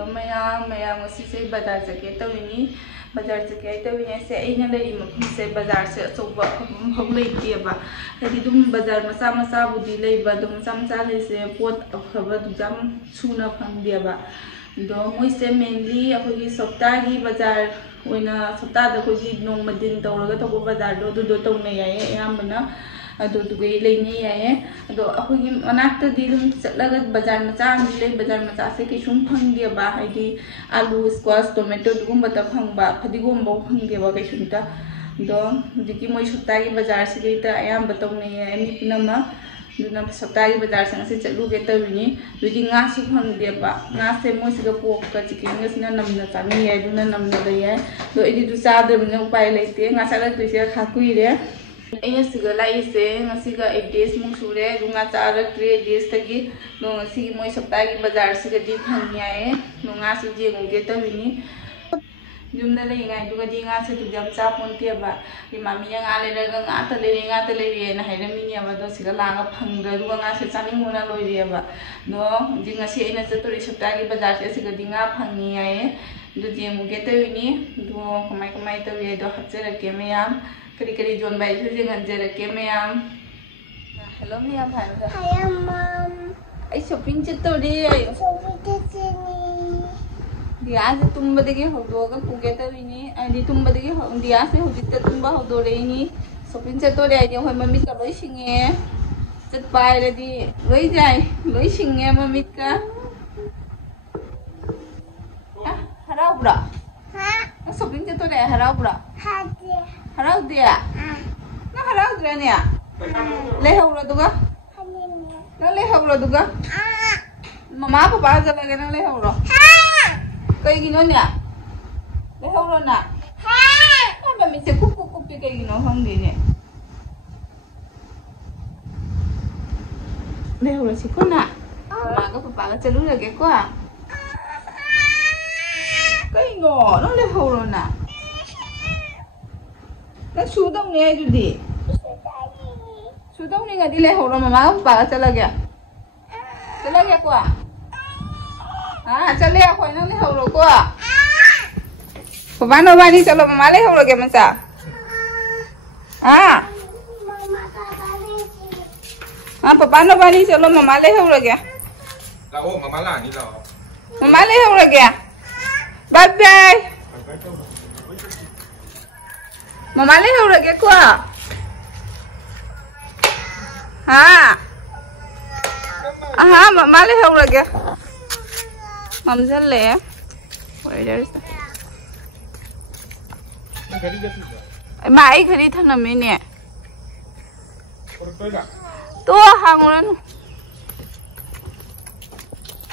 Hello ma'am से बाजार चके तौनी बाजार चके तौने से अना लेरी मफम से बाजार से अचौब मफम लेतेबा हदी दुम बाजार मचा मचाबुदी लेबा दुम मचा मचा लेसे पोट अफब दुजाम सुना फंगदेबा दो मोइसे मेनली अखोगी सप्ताहगी बाजार ओइना सप्ताहदा अखोगी नोंमा दिन तौरगा तौबा बाजार दो तौने याय अयामबना अदुगै लेने याय अदो अखोगी मनाक्तदी दुम चलगा बाजार मचा ले बाजार मचा से किसुम फंगदेबा हाइदी आलू स्क्वाश टोमेटो दुगुंबता फंगबा फदिगोंबो फंगदेबा किसुमता दो दिकी मोइ सप्ताहगी बाजार से देता अयामब तौने याय मी पुनमा दुना सप्ताहगी बाजार से चलुगे तौनी दुदी ngasu फंगदेबा ngase मोइसिगा पोकका चिकन गसिना नमना चानी याय दुना नमना लय दो इदि दु चादबने उपाय लेते ngaसा लक्तोइसे खाकुइरे अया सिगा लाइसे ngasiga 8 days मुक सुरे दुंगा चार 3 days तगी दो ngasi मोइ सप्ताहगी बाजार सिगा दि फंगियाए दो ngasu जेंगुगे तविनी जुमदा लेंगाय दुगदी ngaसे दुजम चापोनतेबा इमामी nga लेरगा nga त लेरे ना हाइरमिनियाबा दो सिगा लागा फंगदा दुगा ngaसे चानिंगुना लोइरेबा दो दि ngasi अइना चतुरि सप्ताहगी बाजार से सिगा दि nga फंगियाए दो जेंगुगे तविनी दो कमाय तविए दो हचरके मैम करी करी जोन बाई से गंजरके मैम हेलो मैम हाय मम आई शॉपिंग चतोरे दिया से तुम्बदगे होदोगा पुगे तविनी आदि तुम्बदगे दिया से होजित तुम्बा होदोरेनी शॉपिंग चतोरे आदि होय ममित का लोई सिंगे चत पायरदी लोई जाय लोई सिंगे ममित का हराउब्रा हां शॉपिंग चतोरे हराउब्रा हादे हराउ दिया ना हराउ दिया ने ले हौरा दुगा ना ले हौरा दुगा ममा पापा जलगे ना ले हौरा कई गिनो ने ले हौरा ना हां मम्मी से कुक कुक पे कई गिनो होंगे ने ले हौरा सिको ना ममा का पापा का चलू लगे को कई नो ना ले हौरा ना ना सुदम ने जुदी सुदम ने गदी ले होरो ममा पापा चला गया को हां चले आ कोई ना ले होरो को पापा नो बानी चलो ममा ले होरो के मचा हां हां पापा नो बानी चलो ममा ले होरो के लाओ ममा ला नी लाओ ममा ले होरो के बाय बाय ममा ले हो रगे को हाँ हाँ ममा ले हो रगे मम चल ले माई खरी था न मैंने तो हांगन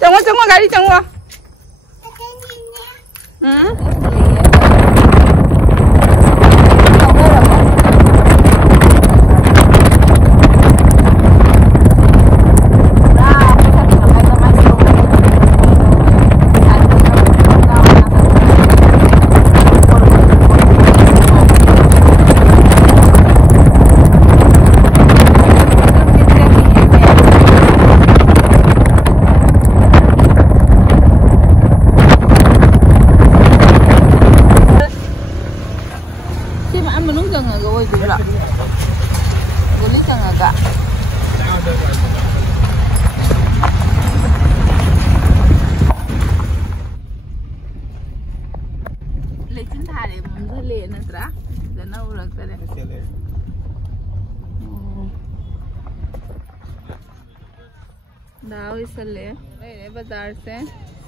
चंगो गाड़ी चंगो लेकिन थारे मुझे ले नत्रा जना उरक करे दाव इसले रे बाजार से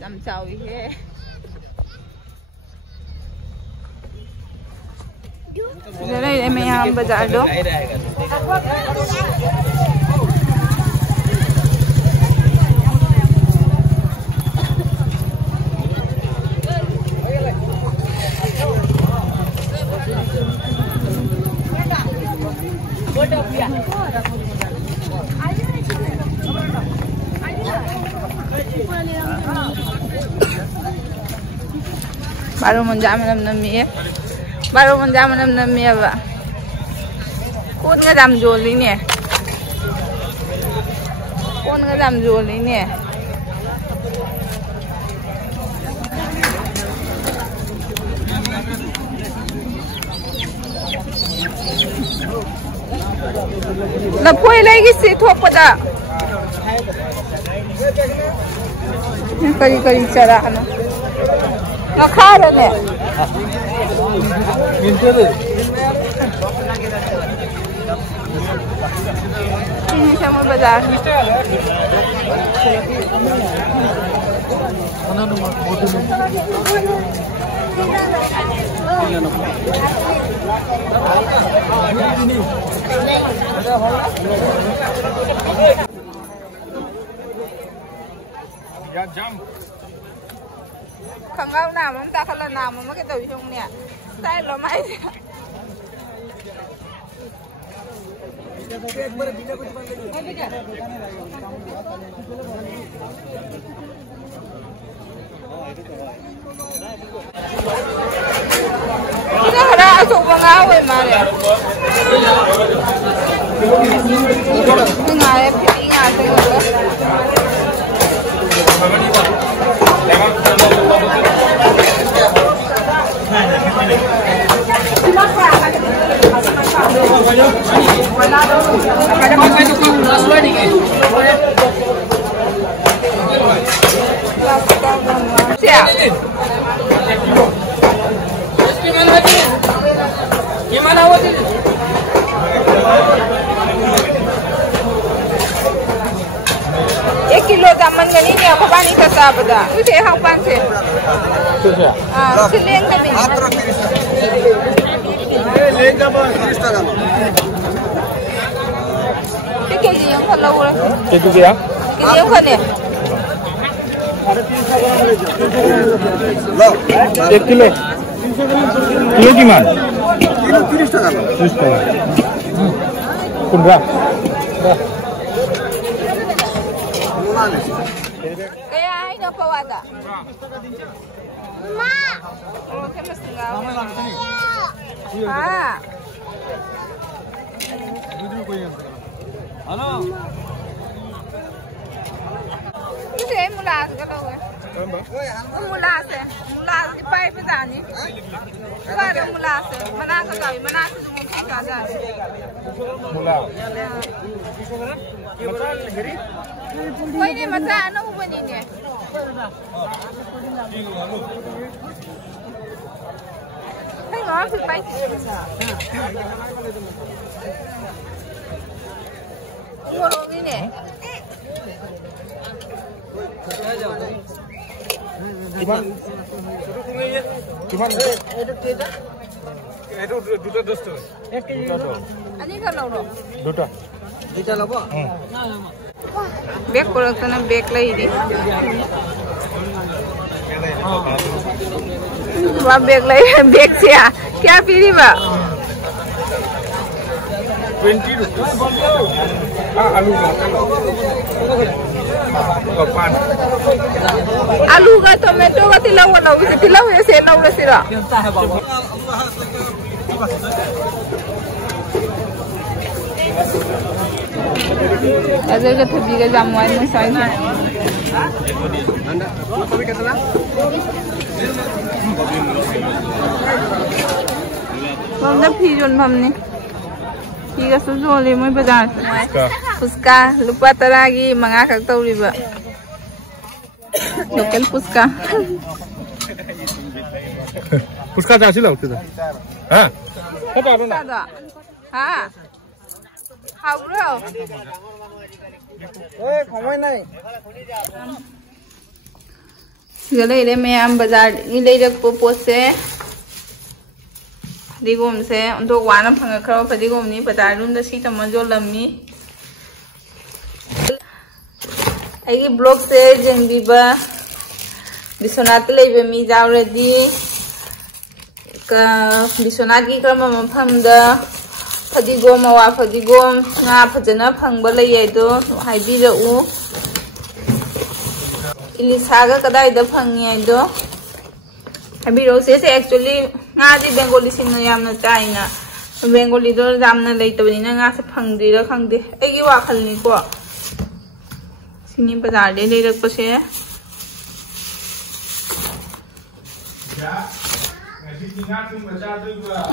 चमचावी है जरा मैं यहां बाजार दो baru menjam nami apa? Kunnya jam jual ini, kun jam jual ini. लफोई लेगी से थोपदा करी करी चरा ना मखारने sama bazar khangau nào mà ta khala nào mà cái đầu chung nè tay lo mai kita ada asuk mengawe mana? Mengawe pilih ngasih siap. Gimana waktu itu? एक kilo दामन गनी ने को पानी खसा बदा उसे हम पान से हां सिलेंग में लेंग का 30 টাকা के जी हम फलो के जी क्या के जी हम ने 1 किलो किलो की मान किलो 30 টাকা 30 টাকা कुंडा kaya ay na pawada ma oh kaya mas tinggal ah ano kasi ay mula ka daw mula si pai pa dani para mula sa manasa tayo manasa sumugin ka dyan mula pwede masa ano mo ba ninyo? Ay nga, sipay ngoro ini cuman itu duta dosto ani kalau lo duta labo bag ko na bag lagi di bag lagi bag siya kya pili ba 20 rupees आलू का पान आलू का tomato का तिलाव ऐसे नौ सिरा अजय का थबी का जामुन में साइन है हमने फिजोन हमने ठीक है सुजो ले मैं बाजार पुस्का लुपा तरागी मंगा कर तौरीबा लोकल पुस्का पुस्का जासी लाओ तुझे हां क्या करो ना हां हाउरो ओए खमोय नहीं गले रे मैं हम बाजार नी ले रख पोसे फदिगोम से उनको वाना फंगा खरो फदिगोम नी बाजार रूम द सी तमजो लम्मी आइए ब्लॉग से जंगीबा बिस्वनाथ लेबे मी जावरेदी का बिस्वनाथ की क्रम मफम द फदिगोम वा फदिगोम ना फजना फंगबा लैये दो हाइबिरउ इलिसागा कदाई द फंगे दो हाइबिरउ से actually ngaji bengali sing yamna chaina bengali do jamna leitawni na nga se phangdi ra khangde egi wa khalni ko sini bazar de lerak pase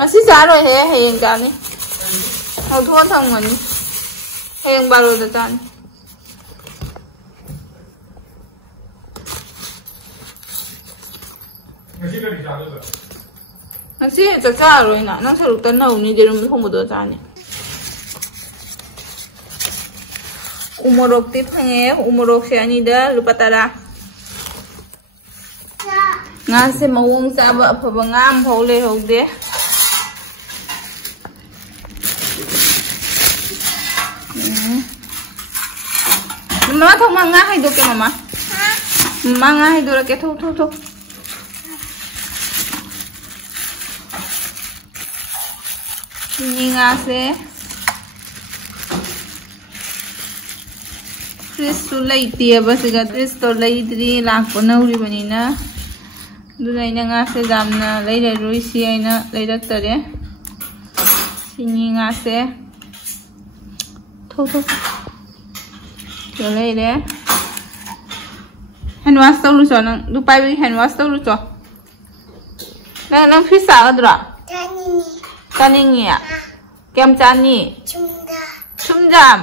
asi saro he heyeng jani au thon thang ngani hẹn bao giờ chán nó sẽ chả chả rồi nè nó sẽ được tận hậu như thế mình không có được chán nhỉ umorok tip hange umorok se ani da lupa tara nga se mawong sa ba phaba ngam hole hode mama thong manga hai do ke mama manga hai do ke thong thong thong ni nga se Kristo laiti ba siga Kristo laidri lakpo na uri banina dunay na nga se damna laida rui si ay na laida tare sini nga se thô thô rồi đây đấy hand wash tao luôn cho nó du pai với hand wash tao luôn cho đang phía sau đó chani à kem chani chum jam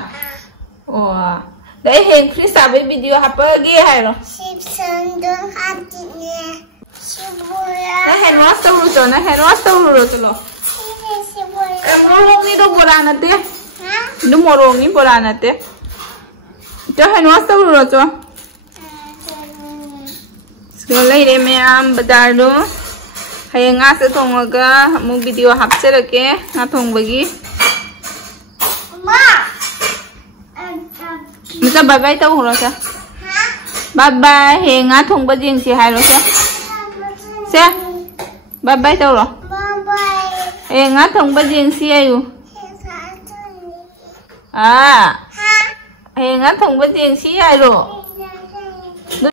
wow đấy hiện Krista với video hấp ghê hay rồi nó hand wash tao luôn cho nó hand wash tao luôn cho lo em morong ni do bola nate do morong ni bola nate cho hand wash tao luôn cho rồi lấy để mẹ em bazar do hay nga sẽ thong ga mu video hấp sẽ được cái nga thong bagi Masa bye bye tau rồi sao? Bye bye he nga thong ba jing si hai rồi sao? Sao? Bye bye tau rồi. He nga thong ba jing si ayu. À. He nga thong ba jing si hai rồi.